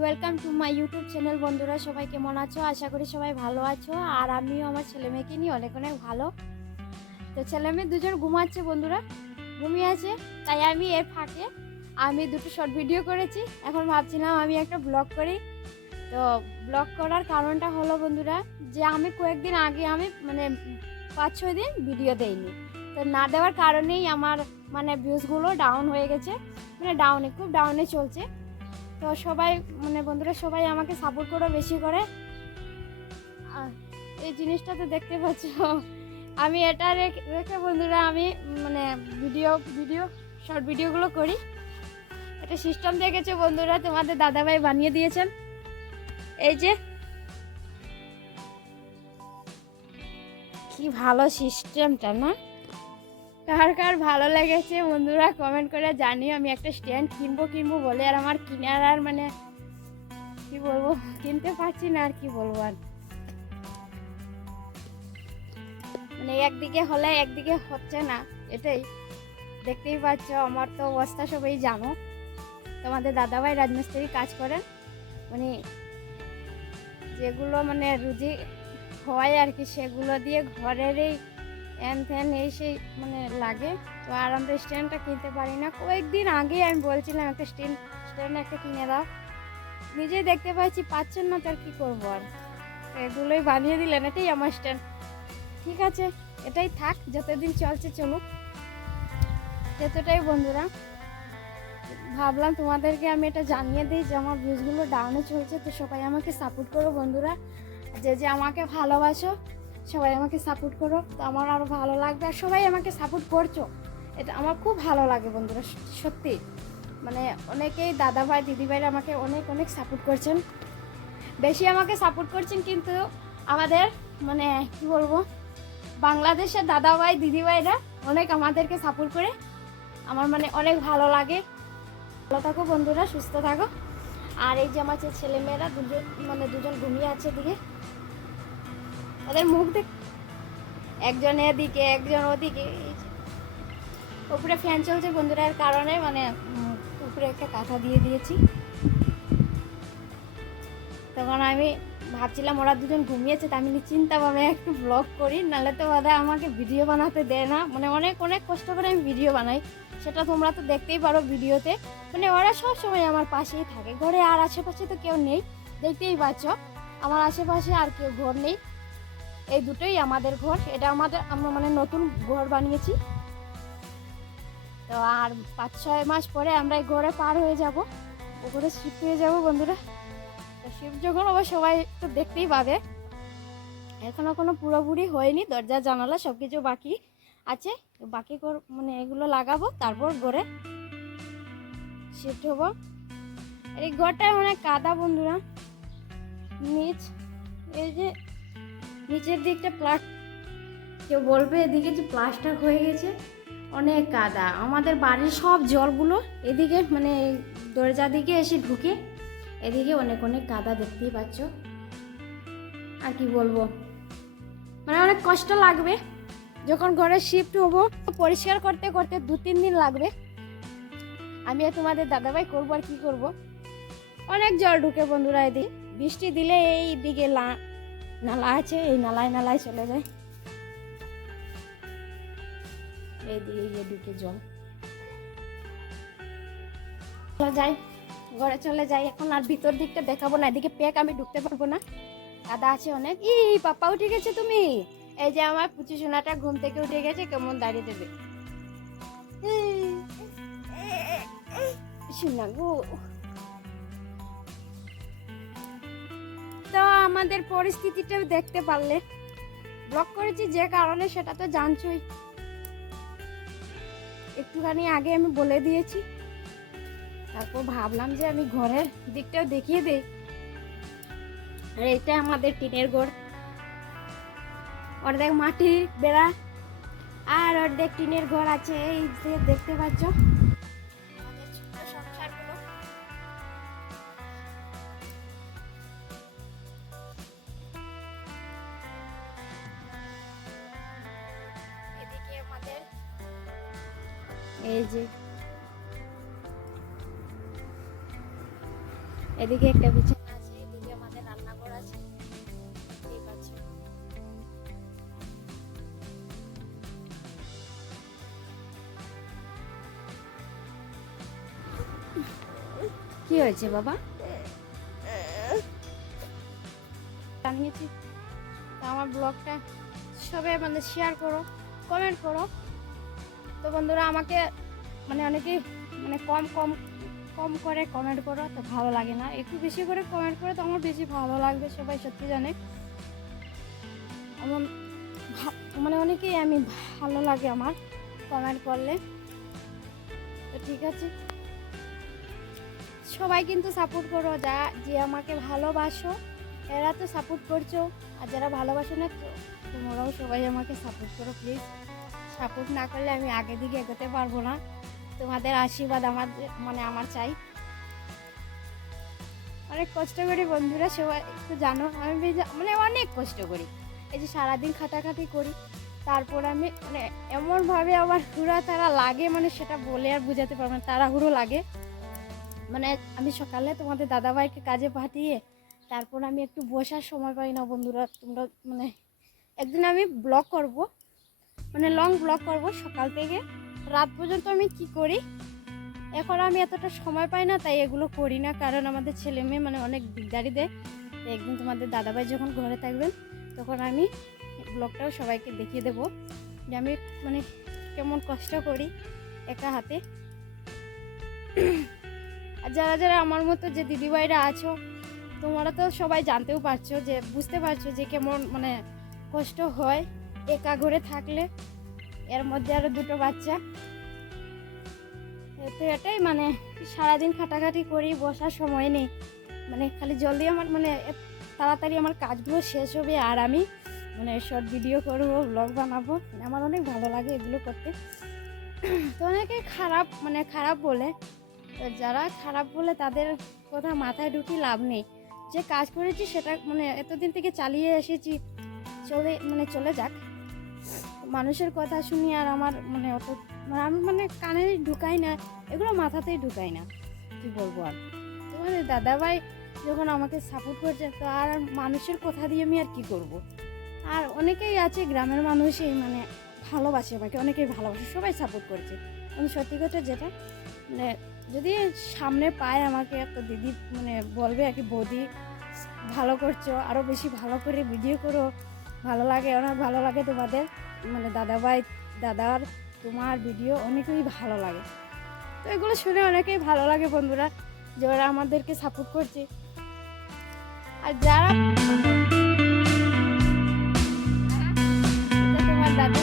Welcome to my YouTube channel বন্ধুরা। সবাই কেমন আছো? আশা করি সবাই ভালো আছো। আর আমিও আমার ছেলে মেয়েকে নিয়ে অনেক অনেক ভালো। তো ছেলে মেয়ে দুজন ঘুমাচ্ছে, বন্ধুরা। ঘুমিয়ে আছে, তাই আমি এর ফাঁকে আমি দুটো শর্ট ভিডিও করেছি। এখন ভাবছিলাম আমি একটা ব্লগ করি। তো ব্লগ করার কারণটা হলো, বন্ধুরা, যে আমি কয়েকদিন আগে আমি মানে পাঁচ, ছয় দিন ভিডিও দেইনি। তো না দেওয়ার কারণেই আমার মানে ভিউজগুলো ডাউন হয়ে গেছে। মানে ডাউনে খুব ডাউনে চলছে। তো সবাই মানে বন্ধুরা সবাই আমাকে সাপোর্ট করো বেশি করে। এই জিনিসটা তো দেখতে পাচ্ছ, আমি এটা রেখে বন্ধুরা আমি মানে ভিডিও ভিডিও শর্ট ভিডিওগুলো করি। একটা সিস্টেম দেখেছে বন্ধুরা, তোমাদের দাদাভাই বানিয়ে দিয়েছেন। এই যে, কি ভালো সিস্টেমটা না? কার কার ভালো লেগেছে বন্ধুরা কমেন্ট করে জানিও, আমি একটা স্ট্যান্ড কিনবো কিনবো বলে, আর আমার কিনার আর মানে কি বলব, কিনতে পারছি না আর কি বলব আর। মানে একদিকে হলে একদিকে হচ্ছে না, এটাই। দেখতেই পাচ্ছ, আমার তো অবস্থা সবাই জানো তোমাদের দাদাভাই রাজমিস্ত্রি কাজ করেন, উনি যেগুলো মানে রুজি হয় আর কি, সেগুলো দিয়ে ঘরের এন ফ্যান এই সেই মানে লাগে। তো আর আমরা স্ট্যান্ডটা কিনতে পারি না। কয়েকদিন আগে আমি বলছিলাম, একটা স্ট্যান্ড স্ট্যান্ড একটা কিনে দাও। নিজেই দেখতে পাচ্ছি পাচ্ছেন না তার কি করব আর? এগুলোই বানিয়ে দিলেন, এটাই আমার স্ট্যান্ড ঠিক আছে, এটাই থাক, যতদিন চলছে চলুক। এতটাই বন্ধুরা। ভাবলাম তোমাদেরকে আমি এটা জানিয়ে দিই যে আমার ভিউজগুলো ডাউনে চলছে, তো সবাই আমাকে সাপোর্ট করো বন্ধুরা। যে যে আমাকে ভালোবাসো সবাই আমাকে সাপোর্ট করো। তো আমার আরও ভালো লাগবে আর সবাই আমাকে সাপোর্ট করছ। এটা আমার খুব ভালো লাগে বন্ধুরা সত্যি- মানে অনেকেই দাদা ভাই দিদি ভাইরা আমাকে অনেক অনেক সাপোর্ট করছেন। বেশি আমাকে সাপোর্ট করছেন কিন্তু আমাদের মানে কি বলব, বাংলাদেশের দাদা ভাই দিদি ভাইরা অনেক আমাদেরকে সাপোর্ট করে। আমার মানে অনেক ভালো লাগে। ভালো থাকো বন্ধুরা, সুস্থ থাকো। আর এই যে আমার যে ছেলেমেয়েরা দুজন মানে দুজন ঘুমিয়ে আছে দিকে ওদের মুখ দেখ একজন এদিকে, একজন ওদিকে উপরে ফ্যান চলছে বন্ধুরা এর কারণে মানে উপরে একটা কাঁথা দিয়ে দিয়েছি। তখন আমি ভাবছিলাম ওরা দুজন ঘুমিয়েছে, তা আমি চিন্তাভাবে একটু ব্লগ করি, নাহলে তো ওরা আমাকে ভিডিও বানাতে দেয় না। মানে অনেক অনেক কষ্ট করে আমি ভিডিও বানাই। সেটা তোমরা তো দেখতেই পারো ভিডিওতে মানে ওরা সব সময় আমার পাশেই থাকে। ঘরে আর আশেপাশে তো কেউ নেই। দেখতেই পাচ্ছ, আমার আশেপাশে আর কেউ ঘর নেই। এই দুটোই আমাদের ঘর। এটা আমাদের, আমরা মানে নতুন ঘর বানিয়েছি। তো আর পাঁচ ছয় মাস পরে আমরা এই ঘরে পার হয়ে যাব। ও ঘরে শিফট হয়ে যাব বন্ধুরা। তো শিফট যখন আবার সবাই তো দেখতেই পাবে। এখনও কোনো পুরোপুরি হয়নি, দরজা, জানালা সব কিছু বাকি আছে। বাকি মানে এগুলো লাগাবো, তারপর ঘরে শিফট হব। এই ঘরটায় অনেক কাদা বন্ধুরা। নিচ, এই যে নিচের দিকটা প্লাস কেউ বলবে এদিকে যে প্লাস্টার হয়ে গেছে। অনেক কাদা। আমাদের বাড়ির সব জলগুলো এদিকে মানে দরজা দিকে এসে ঢুকে এদিকে অনেক অনেক কাদা দেখতেই পাচ্ছ। আর কি বলব? মানে অনেক কষ্ট লাগবে। যখন ঘরে শিফট হব, পরিষ্কার করতে করতে দু তিন দিন লাগবে। আমি তোমাদের দাদাভাই করব আর কি করব? অনেক জল ঢুকে বন্ধুরা এদিকে। বৃষ্টি দিলে এই দিকে লা- নালা আছে, এই নালায় নালায় চলে যায়। এই দিকে গিয়ে ঢুকে জল। চলে যাই, ঘরে চলে যাই। এখন আর ভিতর দিকটা দেখাবো না, এদিকে প্যাক আমি ঢুকতে পারব না। কাদা আছে অনেক। ই, পাপা উঠে গেছে তুমি। এই যে আমার পুচু সোনাটা ঘুম থেকে উঠে গেছে, কেমন দাঁড়িয়ে দেবে। সোনা গো। আমাদের পরিস্থিতিটা দেখতে পারলে। ব্লক করেছি যে কারণে সেটা তো জানছই। একটুখানি আগে আমি বলে দিয়েছি। তারপর ভাবলাম যে আমি ঘরের দিকটাও দেখিয়ে দেই। আর এটা আমাদের টিনের ঘর। অর্ধেক মাটির বেড়া। আর অর্ধেক টিনের ঘর আছে, এই যে দেখতে পাচ্ছ। এই যে। এদিকে একটা বিছানা আছে, এদিকে আমাদের রান্নাঘর আছে। দেখতেই পাচ্ছো কি হয়েছে বাবা? জানিয়েছি। আমার ব্লগটা সবাই মানে শেয়ার করো কমেন্ট করো। তো বন্ধুরা আমাকে মানে অনেকেই মানে কম কম কম করে কমেন্ট করো, তো ভালো লাগে না। একটু বেশি করে কমেন্ট করে তো আমার বেশি ভালো লাগবে, সবাই সত্যি জানে। আমার মানে অনেকেই আমি ভালো লাগে আমার কমেন্ট করলে। তো ঠিক আছে। সবাই কিন্তু সাপোর্ট করো, যা, যে আমাকে ভালোবাসো, এরা তো সাপোর্ট করছ। আর যারা ভালোবাসো না, তো তোমরাও সবাই আমাকে সাপোর্ট করো প্লিজ সাপোর্ট না করলে আমি আগে দিকে এগোতে পারব না। তোমাদের আশীর্বাদ আমার মানে আমার চাই। অনেক কষ্ট করি বন্ধুরা, সবাই একটু জানো, আমি মানে অনেক কষ্ট করি। এই যে সারাদিন খাটাখাটি করি, তারপর আমি মানে এমনভাবে আমার হুড়া তারা লাগে মানে সেটা বলে আর বোঝাতে পারব না, তাড়াহুড়ো লাগে। মানে আমি সকালে তোমাদের দাদাভাইকে কাজে পাঠিয়ে, তারপর আমি একটু বসার সময় পাই না বন্ধুরা, তোমরা মানে একদিন আমি ব্লগ করব মানে লং ব্লগ করব সকাল থেকে। রাত পর্যন্ত আমি কি করি? এখন আমি এতটা সময় পাই না, তাই এগুলো করি না। কারণ আমাদের ছেলে মেয়ে মানে অনেক দিকদারি দেয়। একদিন তোমাদের দাদাভাই যখন ঘরে থাকবেন, তখন আমি ব্লগটাও সবাইকে দেখিয়ে দেব। যে আমি মানে কেমন কষ্ট করি একা হাতে। আর যারা যারা আমার মতো যে দিদিভাইরা আছো, তোমরা তো সবাই জানতেও পারছ যে, বুঝতে পারছ যে কেমন মানে কষ্ট হয়। একা ঘরে থাকলে এর মধ্যে আরও দুটো বাচ্চা। তো এটাই মানে সারাদিন খাটাখাটি করি বসার সময় নেই। মানে খালি জলদি আমার মানে তাড়াতাড়ি আমার কাজগুলো শেষ হবে আর আমি মানে শর্ট ভিডিও করব ব্লগ বানাবো। মানে আমার অনেক ভালো লাগে এগুলো করতে। তো অনেকে খারাপ মানে খারাপ বলে। তো যারা খারাপ বলে তাদের কথা মাথায় ঢুকি লাভ নেই। যে কাজ করেছি সেটা মানে এতদিন থেকে চালিয়ে এসেছি, চলে মানে চলে যাক। মানুষের কথা শুনি আর আমার মানে অত মানে আমি মানে কানে ঢুকাই না, এগুলো মাথাতেই ঢুকাই না, কি বলব আর। তোমাদের দাদাভাই যখন আমাকে সাপোর্ট করছে, তো আর মানুষের কথা দিয়ে আমি আর কি করব। আর অনেকেই আছে, গ্রামের মানুষই মানে ভালোবাসে আমাকে, অনেকেই ভালোবাসে, সবাই সাপোর্ট করছে। আমি সত্যি কথা যেটা মানে যদি সামনে পায় আমাকে তো দিদি মানে বলবে আর কি, বৌদি, ভালো করছ আরও বেশি ভালো করে ভিডিও করো। ভালো লাগে, অনেক ভালো লাগে তোমাদের। মানে দাদা ভাই দাদার তোমার ভিডিও অনেকই ভালো লাগে। তো এগুলো শুনে অনেকেই ভালো লাগে বন্ধুরা, যে ওরা আমাদেরকে সাপোর্ট করছে। আর যারা তোমার দাদু